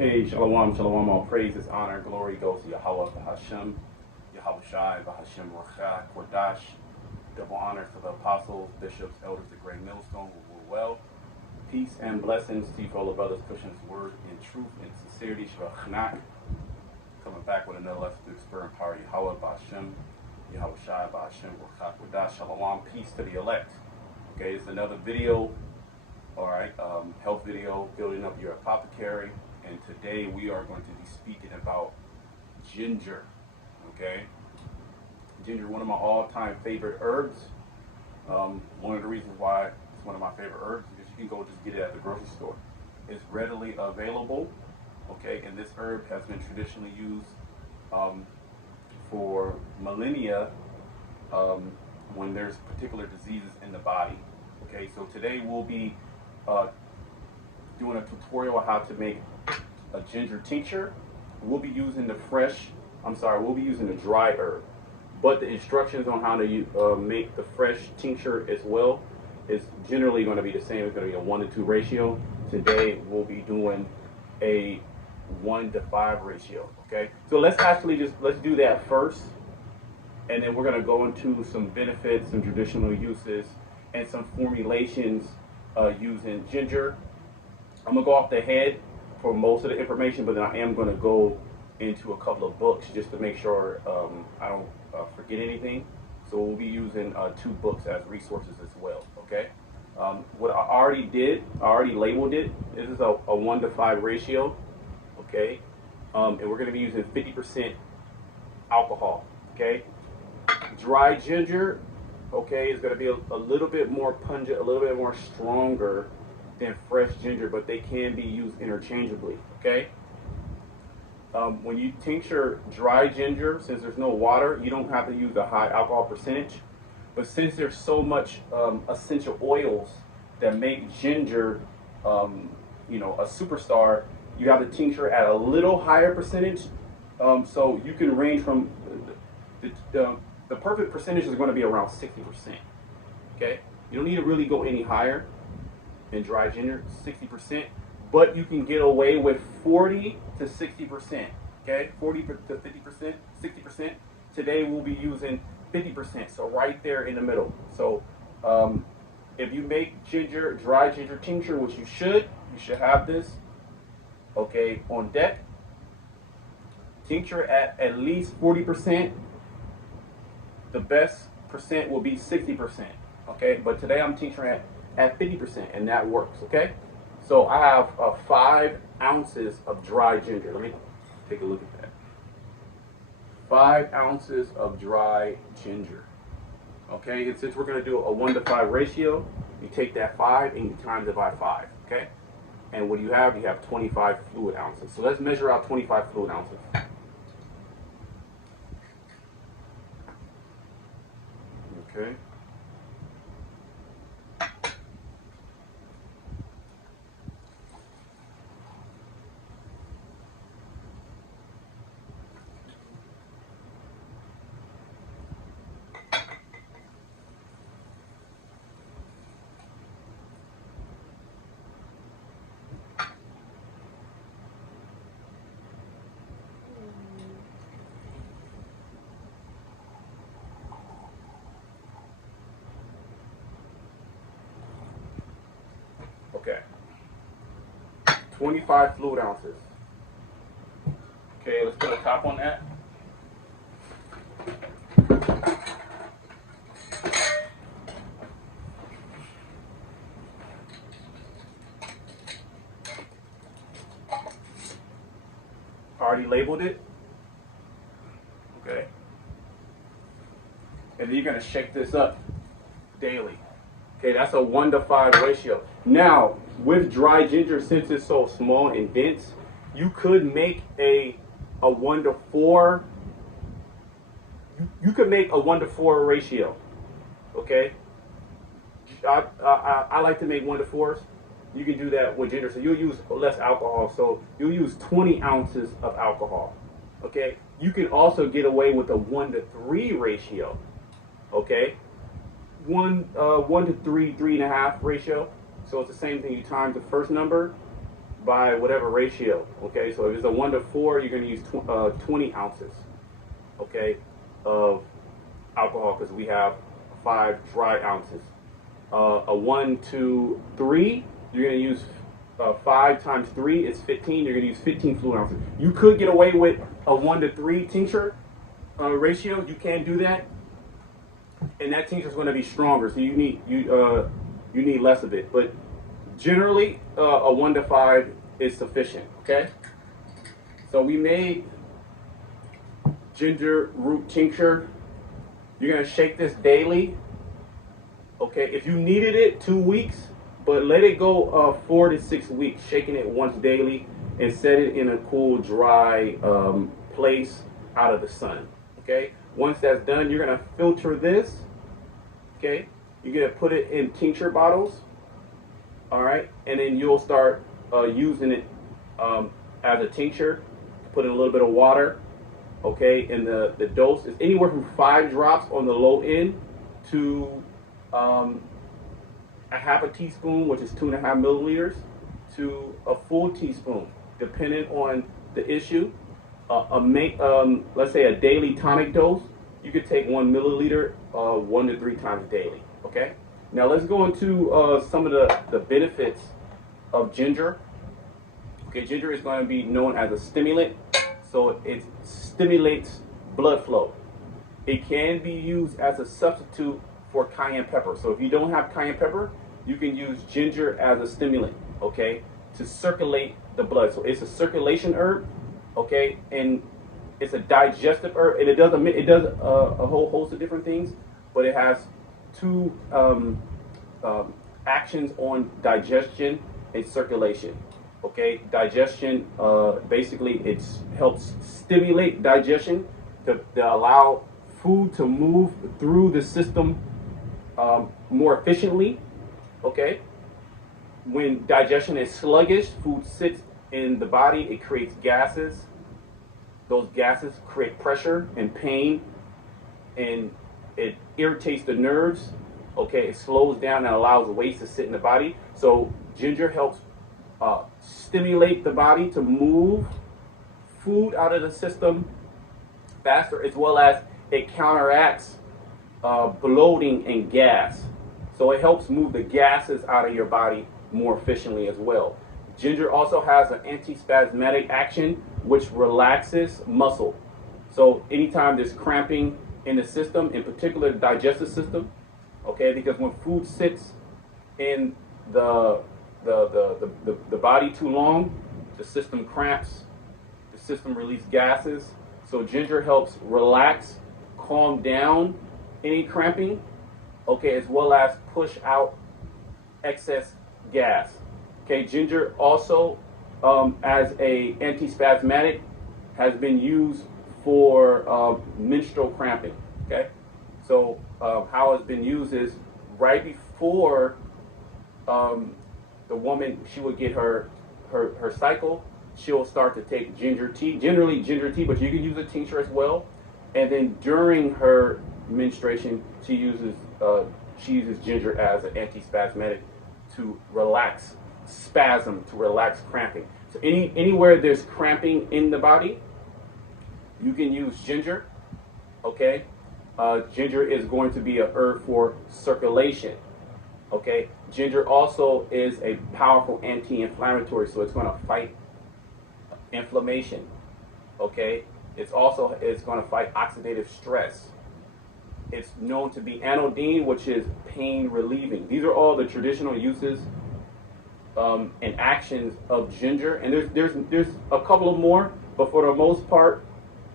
Hey, Shalom, Shalom, all praises, honor, glory goes to Yahweh, Bahashem, Yahweh Shai, Bahashem, Rachah, Kodash. Double honor for the apostles, bishops, elders, the great millstone who rule well. Peace and blessings to you for all the brothers pushing this word in truth and sincerity. Shvachnak. Coming back with another lesson to experience power Yahweh, Bahashem, Yahweh Shai, Bahashem, Rachah, Kodash. Shalom, peace to the elect. Okay, it's another video, all right, health video, building up your apothecary. And today we are going to be speaking about ginger, okay? Ginger, one of my all-time favorite herbs. One of the reasons why it's one of my favorite herbs is you can go just get it at the grocery store. It's readily available, okay? And this herb has been traditionally used for millennia when there's particular diseases in the body, okay? So today we'll be doing a tutorial on how to make a ginger tincture. We'll be using the dry herb, but the instructions on how to make the fresh tincture as well is generally going to be the same. It's going to be a 1 to 2 ratio. Today we'll be doing a 1 to 5 ratio. Okay, so let's do that first, and then we're going to go into some benefits, some traditional uses, and some formulations using ginger. I'm gonna go off the head for most of the information, but then I am gonna go into a couple of books just to make sure I don't forget anything. So we'll be using 2 books as resources as well, okay? What I already labeled it. This is a 1 to 5 ratio, okay? And we're gonna be using 50% alcohol, okay? Dry ginger, okay, is gonna be a little bit more pungent, a little bit more stronger than fresh ginger, but they can be used interchangeably, okay? When you tincture dry ginger, since there's no water, you don't have to use a high alcohol percentage. But since there's so much essential oils that make ginger, a superstar, you have to tincture at a little higher percentage. So you can range from the perfect percentage is going to be around 60%. Okay, you don't need to really go any higher. In dry ginger, 60%, but you can get away with 40 to 60%. Okay, 40 to 50%, 60%. Today we'll be using 50%, so right there in the middle. So if you make dry ginger tincture, which you should have this, okay, on deck. Tincture at least 40%. The best percent will be 60%. Okay, but today I'm tincturing at 50%, and that works, okay? So I have 5 ounces of dry ginger. Let me take a look at that. 5 ounces of dry ginger, okay? And since we're gonna do a 1 to 5 ratio, you take that 5 and you times it by 5, okay? And what do you have? You have 25 fluid ounces. So let's measure out 25 fluid ounces. Okay. Okay, 25 fluid ounces. Okay, let's put a top on that. Already labeled it. Okay. And then you're going to shake this up daily. Okay, that's a 1 to 5 ratio. Now, with dry ginger, since it's so small and dense, you could make a 1 to 4. You could make a 1 to 4 ratio. Okay. I like to make 1 to 4s. You can do that with ginger. So you'll use less alcohol. So you'll use 20 ounces of alcohol. Okay. You can also get away with a 1 to 3 ratio. Okay. 1 to 3, 3.5 ratio. So it's the same thing. You times the first number by whatever ratio. Okay, so if it's a 1 to 4, you're going to use 20 ounces. Okay, of alcohol because we have 5 dry ounces. A 1 to 3, you're going to use 5 times 3 is 15. You're going to use 15 fluid ounces. You could get away with a 1 to 3 tincture ratio. You can do that, and that tincture is going to be stronger. So you need less of it. But generally, a 1 to 5 is sufficient. Okay. So we made ginger root tincture. You're going to shake this daily. Okay, if you needed it 2 weeks, but let it go 4 to 6 weeks, shaking it once daily, and set it in a cool, dry place out of the sun. Okay, once that's done, you're going to filter this. Okay, you're going to put it in tincture bottles. All right, and then you'll start using it as a tincture. Put in a little bit of water. Okay, and the dose is anywhere from 5 drops on the low end to a half a teaspoon, which is 2.5 milliliters, to a full teaspoon, depending on the issue. Let's say a daily tonic dose, you could take 1 milliliter 1 to 3 times daily. Okay. Now let's go into some of the benefits of ginger. Okay, ginger is going to be known as a stimulant, so it stimulates blood flow. It can be used as a substitute for cayenne pepper. So if you don't have cayenne pepper, you can use ginger as a stimulant, okay, to circulate the blood. So it's a circulation herb, okay, and it's a digestive herb, and it does a whole host of different things, but it has 2 actions on digestion and circulation. Okay, digestion, basically it helps stimulate digestion to allow food to move through the system more efficiently. Okay, when digestion is sluggish, food sits in the body, it creates gases. Those gases create pressure and pain, and it irritates the nerves. Okay, it slows down and allows the waste to sit in the body. So ginger helps stimulate the body to move food out of the system faster, as well as it counteracts bloating and gas. So it helps move the gases out of your body more efficiently as well. Ginger also has an antispasmodic action, which relaxes muscle. So anytime there's cramping in the system, in particular the digestive system, okay, because when food sits in the body too long, the system cramps, the system releases gases. So ginger helps relax, calm down any cramping, okay, as well as push out excess gas. Okay, ginger also as a antispasmodic has been used for menstrual cramping. Okay, so how it's been used is right before the woman, she would get her cycle, she'll start to take ginger tea, generally ginger tea, but you can use a tincture as well. And then during her menstruation, she uses ginger as an antispasmodic to relax spasm, to relax cramping. So anywhere there's cramping in the body, you can use ginger. Okay, ginger is going to be a herb for circulation. Okay, ginger also is a powerful anti-inflammatory, so it's going to fight inflammation. Okay, it's going to fight oxidative stress. It's known to be anodyne, which is pain relieving. These are all the traditional uses and actions of ginger, and there's a couple of more, but for the most part,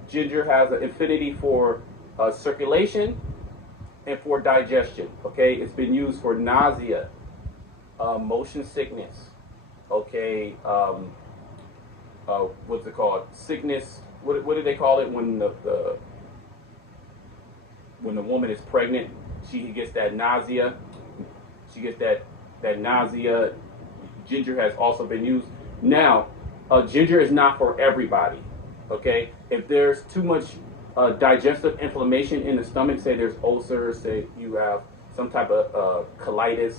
ginger has an affinity for circulation and for digestion. Okay, it's been used for nausea, motion sickness. Okay, what's it called? Sickness. What do they call it when when the woman is pregnant? She gets that nausea. She gets that nausea. Ginger has also been used. Now, ginger is not for everybody. Okay, if there's too much digestive inflammation in the stomach, say there's ulcers, say you have some type of colitis,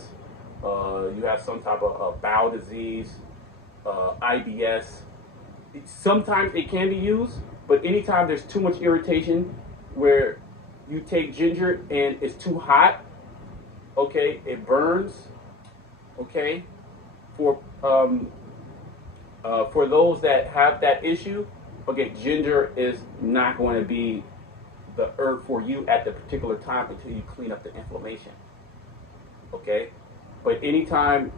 you have some type of bowel disease, IBS. Sometimes it can be used, but anytime there's too much irritation where you take ginger and it's too hot, okay, it burns, okay, for those that have that issue, okay, ginger is not going to be the herb for you at the particular time until you clean up the inflammation, okay? But anytime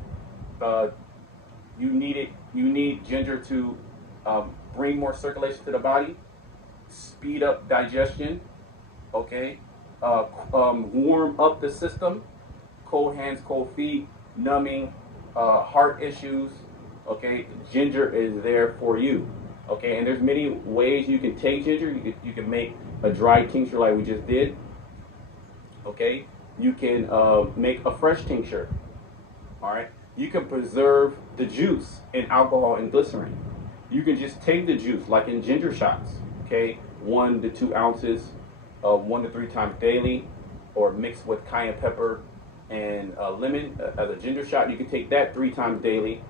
you need ginger to bring more circulation to the body, speed up digestion, okay, warm up the system, cold hands, cold feet, numbing, heart issues, okay, ginger is there for you, okay, and there's many ways you can take ginger. You can make a dry tincture like we just did, okay, you can make a fresh tincture, all right, you can preserve the juice in alcohol and glycerin. You can just take the juice like in ginger shots, okay, 1 to 2 ounces, 1 to 3 times daily, or mix with cayenne pepper and lemon as a ginger shot. You can take that 3 times daily,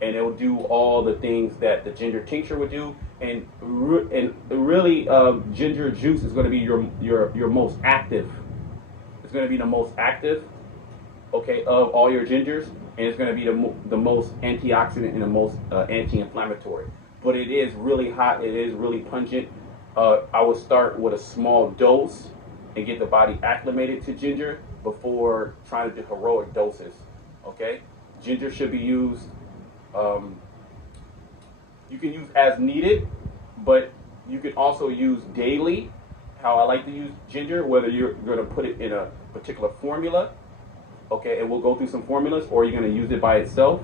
and it will do all the things that the ginger tincture would do. And really, ginger juice is going to be your most active. It's going to be the most active, okay, of all your gingers, and it's going to be the most antioxidant and the most anti-inflammatory. But it is really hot. It is really pungent. I would start with a small dose and get the body acclimated to ginger before trying to do heroic doses. Okay, ginger should be used. You can use as needed, but you can also use daily. How I like to use ginger, whether you're going to put it in a particular formula, okay, and we'll go through some formulas, or you're going to use it by itself.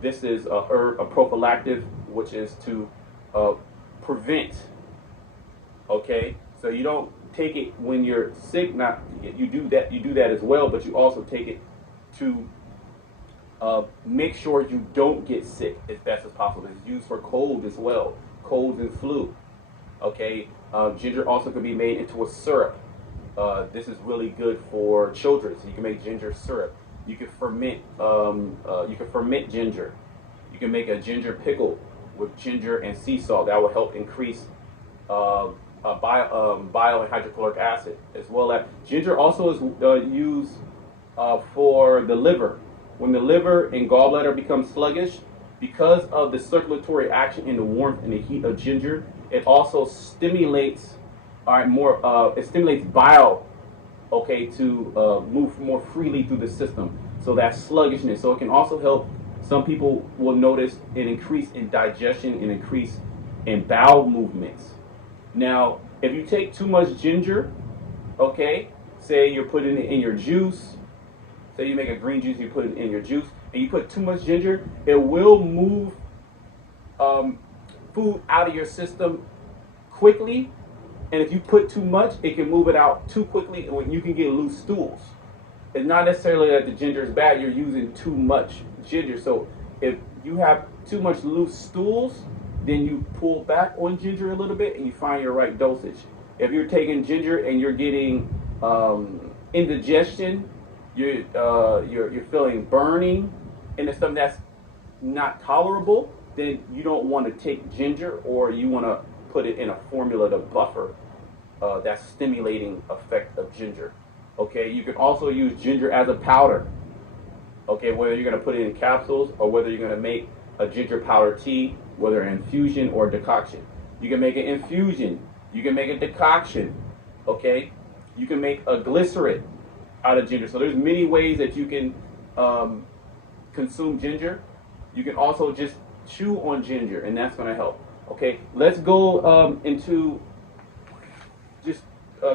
This is a prophylactic, which is to prevent. Okay, so you don't take it when you're sick. Not you do that as well, but you also take it to make sure you don't get sick as best as possible. It's used for cold as well, colds and flu. Okay, ginger also can be made into a syrup. This is really good for children. So you can make ginger syrup. You can ferment. Ginger. You can make a ginger pickle with ginger and sea salt. That will help increase bio and hydrochloric acid, as well as ginger also is used for the liver. When the liver and gallbladder become sluggish, because of the circulatory action and the warmth and the heat of ginger, it also stimulates, it stimulates bile, okay, to move more freely through the system. So that sluggishness. So it can also help. Some people will notice an increase in digestion and increase in bowel movements. Now, if you take too much ginger, okay, say you're putting it in your juice. Say you make a green juice, you put it in your juice, and you put too much ginger, it will move food out of your system quickly. And if you put too much, it can move it out too quickly, and you can get loose stools. It's not necessarily that the ginger is bad, you're using too much ginger. So if you have too much loose stools, then you pull back on ginger a little bit and you find your right dosage. If you're taking ginger and you're getting indigestion, you're feeling burning, and it's something that's not tolerable, then you don't want to take ginger, or you want to put it in a formula to buffer that stimulating effect of ginger. Okay, you can also use ginger as a powder. Okay, whether you're going to put it in capsules or whether you're going to make a ginger powder tea, whether an infusion or decoction. You can make an infusion. You can make a decoction. Okay, you can make a glycerin out of ginger. So there's many ways that you can consume ginger. You can also just chew on ginger, and that's going to help. Okay, let's go into just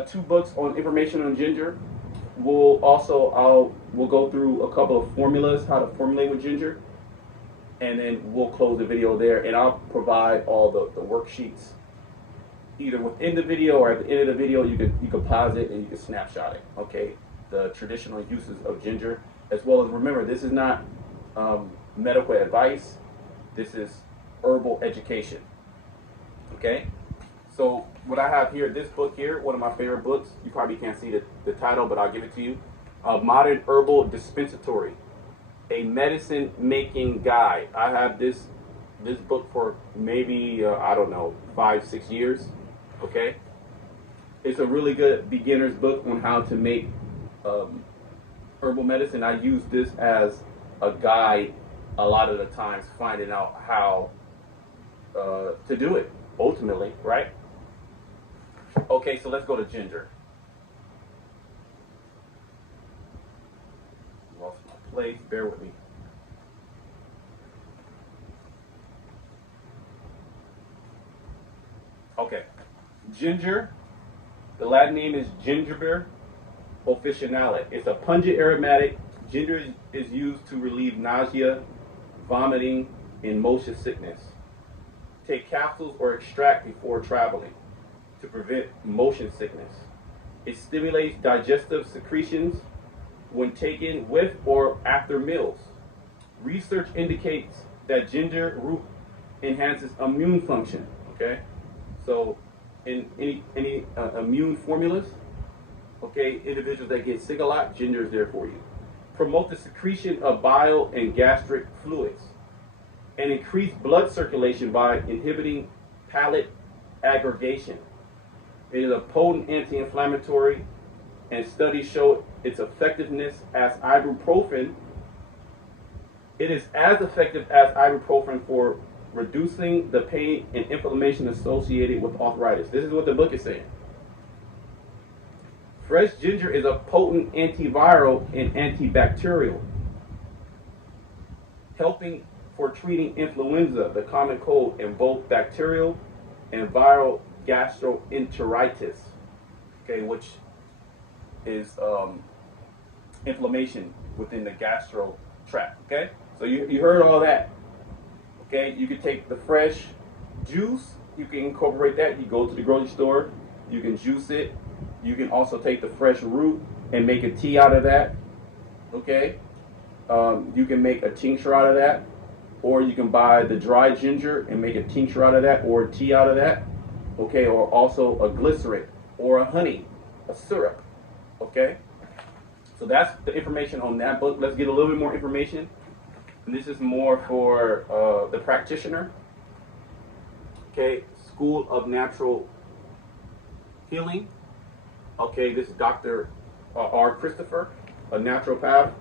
2 books on information on ginger. We'll go through a couple of formulas, how to formulate with ginger, and then we'll close the video there, and I'll provide all the worksheets either within the video or at the end of the video. You can pause it and you can snapshot it. Okay, the traditional uses of ginger, as well as, remember, this is not medical advice. This is herbal education. Okay, so what I have here, this book here, one of my favorite books. You probably can't see the title, but I'll give it to you. Modern Herbal Dispensatory. a medicine making guide. I have this book for maybe I don't know 5-6 years. Okay, it's a really good beginner's book on how to make herbal medicine. I use this as a guide a lot of the times, finding out how to do it ultimately, right? Okay, so let's go to ginger. Lost my place, bear with me. Okay, ginger, the Latin name is Gingiber officinale. It's a pungent aromatic. Ginger is used to relieve nausea, vomiting, and motion sickness. Take capsules or extract before traveling to prevent motion sickness. It stimulates digestive secretions when taken with or after meals. Research indicates that ginger root enhances immune function. Okay, so in any immune formulas, okay, individuals that get sick a lot, ginger is there for you. Promote the secretion of bile and gastric fluids, and increase blood circulation by inhibiting palate aggregation. It is a potent anti-inflammatory, and studies show its effectiveness as ibuprofen. It is as effective as ibuprofen for reducing the pain and inflammation associated with arthritis. This is what the book is saying. Fresh ginger is a potent antiviral and antibacterial, helping for treating influenza, the common cold, and both bacterial and viral gastroenteritis, okay, which is inflammation within the gastro tract. Okay, so you heard all that. Okay, you can take the fresh juice, you can incorporate that. You go to the grocery store, you can juice it. You can also take the fresh root and make a tea out of that. Okay, you can make a tincture out of that, or you can buy the dry ginger and make a tincture out of that, or a tea out of that. Okay, or also a glycerin or a honey, a syrup. Okay, so that's the information on that book. Let's get a little bit more information. And this is more for the practitioner. Okay, School of Natural Healing. Okay, this is Dr. R. Christopher, a naturopath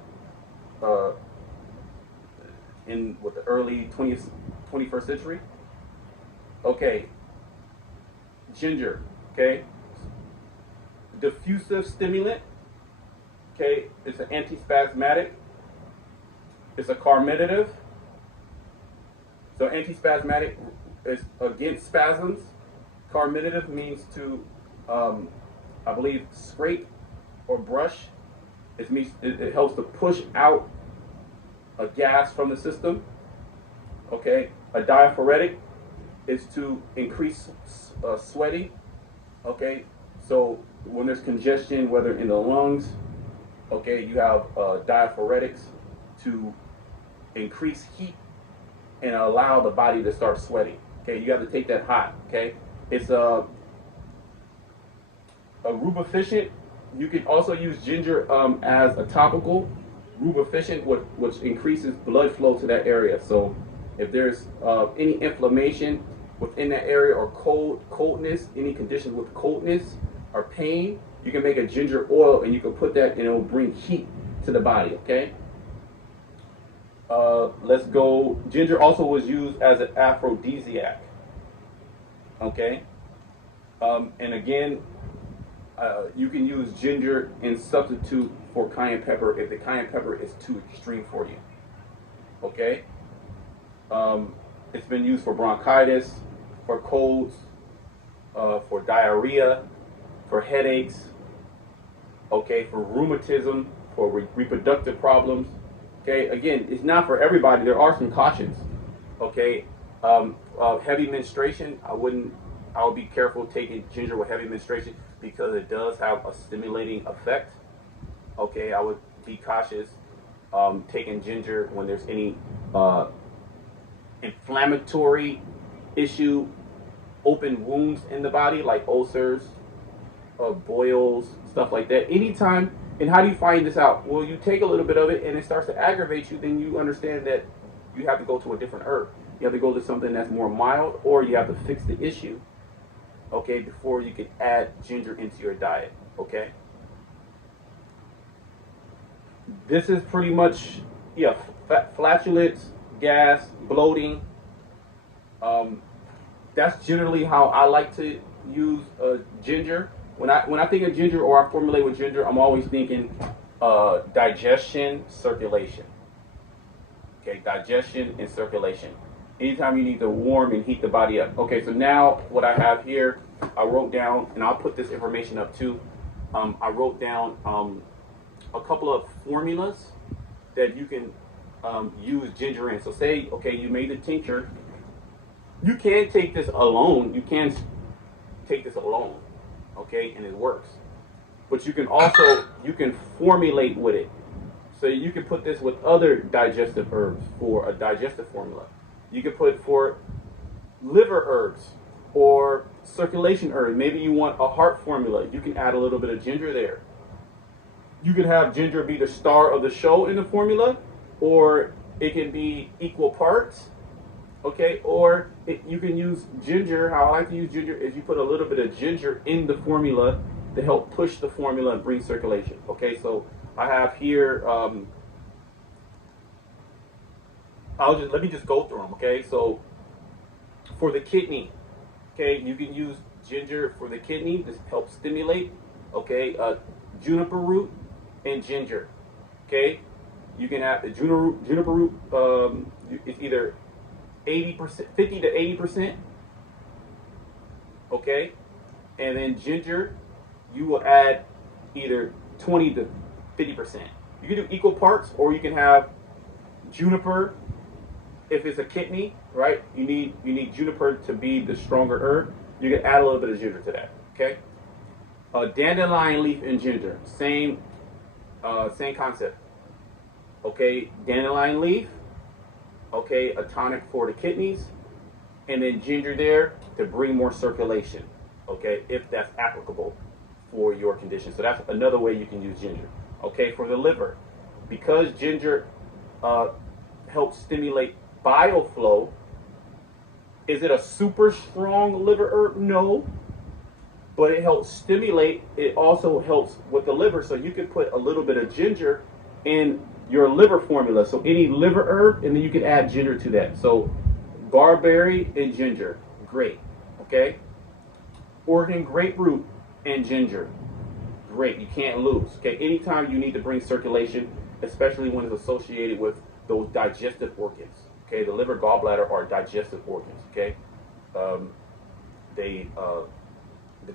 in the early 21st century. Okay, ginger, okay, diffusive stimulant, okay, it's an antispasmodic, it's a carminative. So antispasmodic is against spasms. Carminative means to I believe scrape or brush. It helps to push out a gas from the system. Okay, a diaphoretic is to increase sweating. Okay, so when there's congestion, whether in the lungs, okay, you have diaphoretics to increase heat and allow the body to start sweating. Okay, you have to take that hot. Okay, it's a rubeficient. You can also use ginger as a topical rubeficient, which increases blood flow to that area. So if there's any inflammation within that area, or coldness, any conditions with coldness or pain, you can make a ginger oil and you can put that and it will bring heat to the body. Okay, let's go. Ginger also was used as an aphrodisiac. Okay, and again, you can use ginger in substitute for cayenne pepper if the cayenne pepper is too extreme for you. Okay, it's been used for bronchitis, for colds, for diarrhea, for headaches. Okay, for rheumatism, for reproductive problems. Okay, again, it's not for everybody. There are some cautions. Okay, heavy menstruation, I would be careful taking ginger with heavy menstruation because it does have a stimulating effect. Okay, I would be cautious taking ginger when there's any inflammatory issue, open wounds in the body like ulcers, boils, stuff like that. Anytime And how do you find this out? Well, you take a little bit of it and it starts to aggravate you, then you understand that you have to go to a different herb. You have to go to something that's more mild, or you have to fix the issue, okay, before you can add ginger into your diet, okay? This is pretty much, yeah, flatulence, gas, bloating. That's generally how I like to use ginger. When I think of ginger or I formulate with ginger, I'm always thinking digestion, circulation. Okay, digestion and circulation. Anytime you need to warm and heat the body up. Okay, so now what I have here, I wrote down, and I'll put this information up too. I wrote down a couple of formulas that you can use ginger in. So say, okay, you made the tincture. You can take this alone. You can take this alone, okay, and it works. But you can also, you can formulate with it. So you can put this with other digestive herbs for a digestive formula. You can put for liver herbs or circulation herbs. Maybe you want a heart formula. You can add a little bit of ginger there. You can have ginger be the star of the show in the formula, or it can be equal parts. Okay, or you can use ginger. How I like to use ginger is you put a little bit of ginger in the formula to help push the formula and bring circulation. Okay, so I have here, let me just go through them. Okay, so for the kidney, okay, you can use ginger for the kidney. This helps stimulate. Okay, juniper root and ginger. Okay, you can have the juniper root. It's either 80%, 50 to 80%. Okay, and then ginger, you will add either 20 to 50%. You can do equal parts, or you can have juniper. If it's a kidney, right? You need juniper to be the stronger herb. You can add a little bit of ginger to that. Okay. Dandelion leaf and ginger, same concept. Okay, dandelion leaf. Okay, a tonic for the kidneys, and then ginger there to bring more circulation. Okay, if that's applicable for your condition. So that's another way you can use ginger. Okay, for the liver, because ginger helps stimulate bile flow. Is it a super strong liver herb? No, but it helps stimulate. It also helps with the liver, so you can put a little bit of ginger in your liver formula. So any liver herb, and then you can add ginger to that. So barberry and ginger, great. Okay, Oregon grapefruit and ginger, great. You can't lose. Okay, anytime you need to bring circulation, especially when it's associated with those digestive organs. Okay, the liver, gallbladder are digestive organs. Okay, the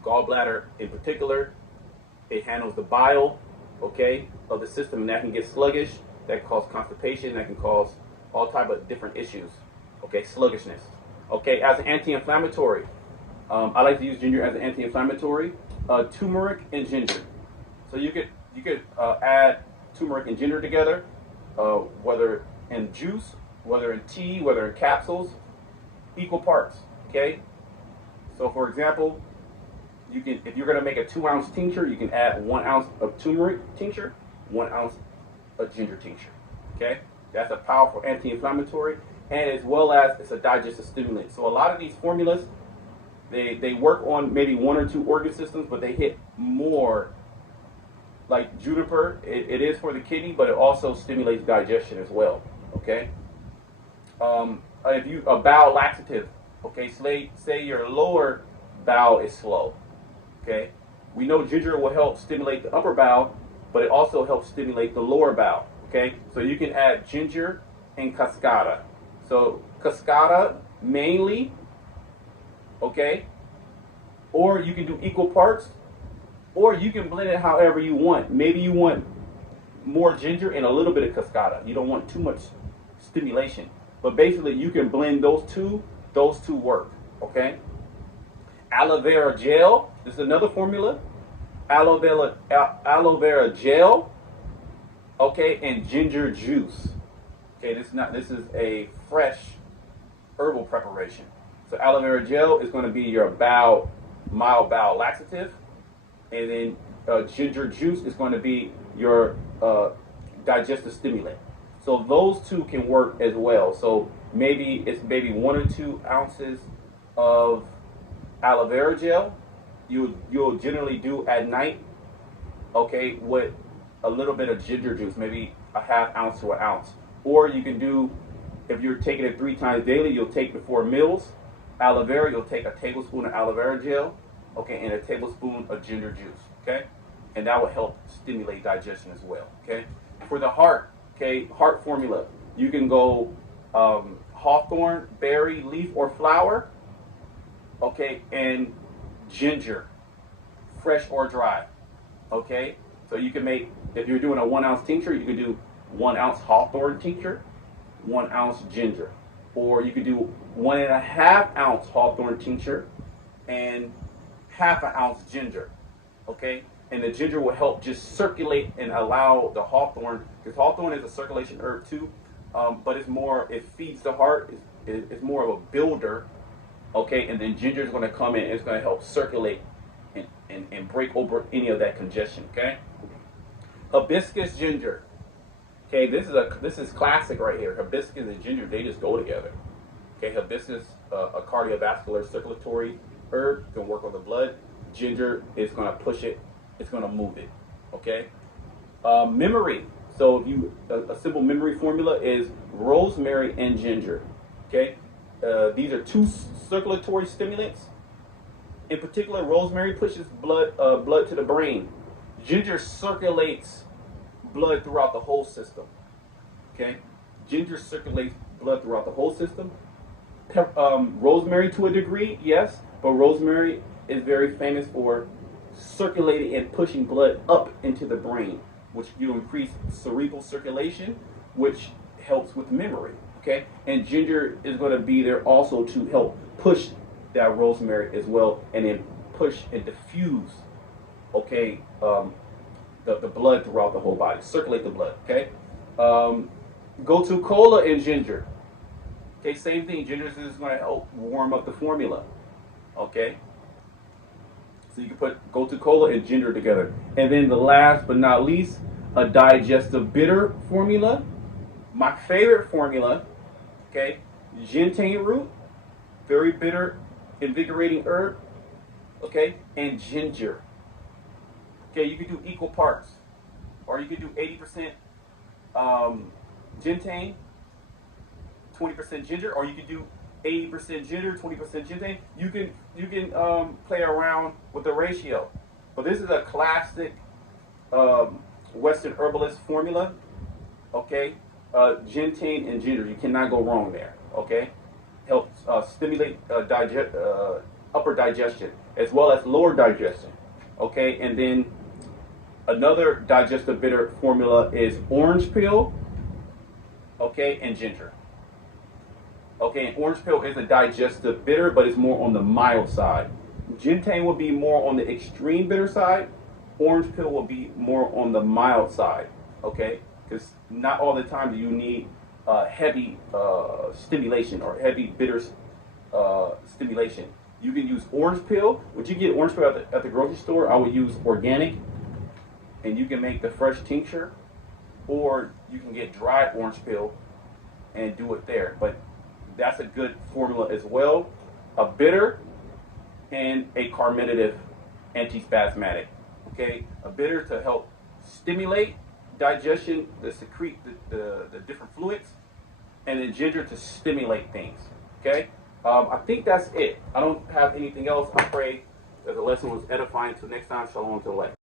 gallbladder in particular, it handles the bile, okay, of the system, and that can get sluggish. That can cause constipation. That can cause all type of different issues. Okay, sluggishness. Okay, as an anti-inflammatory, I like to use ginger as an anti-inflammatory. Turmeric and ginger. So you could add turmeric and ginger together, whether in juice, whether in tea, whether in capsules, equal parts. Okay. So for example, you can, if you're going to make a 2-ounce tincture, you can add 1 ounce of turmeric tincture, 1 ounce of ginger tincture. Okay, that's a powerful anti-inflammatory, and as well as it's a digestive stimulant. So a lot of these formulas, they work on maybe 1 or 2 organ systems, but they hit more. Like juniper, it is for the kidney, but it also stimulates digestion as well. Okay. If you a bowel laxative, okay, say your lower bowel is slow. Okay, we know ginger will help stimulate the upper bowel, but it also helps stimulate the lower bowel. Okay, so you can add ginger and cascada. So cascada mainly, okay, or you can do equal parts, or you can blend it however you want. Maybe you want more ginger and a little bit of cascada. You don't want too much stimulation, but basically you can blend those two. Those two work. Okay. Aloe vera gel. This is another formula. Aloe vera gel. Okay, and ginger juice. Okay, this is a fresh herbal preparation. So aloe vera gel is going to be your mild bowel laxative, and then ginger juice is going to be your digestive stimulant. So those two can work as well. So maybe it's maybe 1 or 2 ounces of aloe vera gel. You'll generally do at night, okay, with a little bit of ginger juice, maybe a ½ ounce to an ounce. Or you can do, if you're taking it 3 times daily, you'll take before meals. Aloe vera, you'll take a tablespoon of aloe vera gel, okay, and a tablespoon of ginger juice, okay? And that will help stimulate digestion as well, okay? For the heart, okay, heart formula, you can go hawthorn, berry, leaf, or flower, okay, and ginger, fresh or dry, okay? So you can make, if you're doing a 1 ounce tincture, you can do 1 ounce hawthorn tincture, 1 ounce ginger. Or you could do 1½ ounce hawthorn tincture and ½ ounce ginger, okay? And the ginger will help just circulate and allow the hawthorn, because hawthorn is a circulation herb too, but it's more, it feeds the heart, it's more of a builder, okay? And then ginger is going to come in, it's going to help circulate and break over any of that congestion, okay? Hibiscus ginger. Okay, this is classic right here. Hibiscus and ginger, they just go together. Okay, hibiscus, a cardiovascular circulatory herb, can work on the blood. Ginger is going to push it, it's going to move it. Okay, memory. So if you a simple memory formula is rosemary and ginger. Okay, these are 2 circulatory stimulants. In particular, rosemary pushes blood to the brain. Ginger circulates blood throughout the whole system. Okay, ginger circulates blood throughout the whole system. Rosemary to a degree, yes, but rosemary is very famous for circulating and pushing blood up into the brain, which you increase cerebral circulation, which helps with memory. Okay, and ginger is going to be there also to help push that rosemary as well, and then push and diffuse, okay, the blood throughout the whole body, circulate the blood, okay? Go to cola and ginger. Okay, same thing, ginger is going to help warm up the formula, okay? So you can put go to cola and ginger together. And then the last but not least, a digestive bitter formula. My favorite formula, okay, gentian root, very bitter, invigorating herb, okay, and ginger. Okay, you could do equal parts, or you could do 80% gentian, 20% ginger, or you could do 80% ginger, 20% gentian. You can play around with the ratio, but this is a classic Western herbalist formula. Okay, gentian and ginger, you cannot go wrong there. Okay, helps stimulate upper digestion as well as lower digestion. Okay, and then another digestive bitter formula is orange peel, okay, and ginger. Okay, and orange peel is a digestive bitter, but it's more on the mild side. Gentian will be more on the extreme bitter side. Orange peel will be more on the mild side, okay? Because not all the time do you need heavy stimulation or heavy bitter stimulation. You can use orange peel. Would you get orange peel at the grocery store? I would use organic, and you can make the fresh tincture, or you can get dry orange peel and do it there. But that's a good formula as well. A bitter and a carminative antispasmodic. Okay, a bitter to help stimulate digestion, to secrete the different fluids, and then ginger to stimulate things. Okay, I think that's it. I don't have anything else. I pray that the lesson was edifying. Until next time, shalom to the light.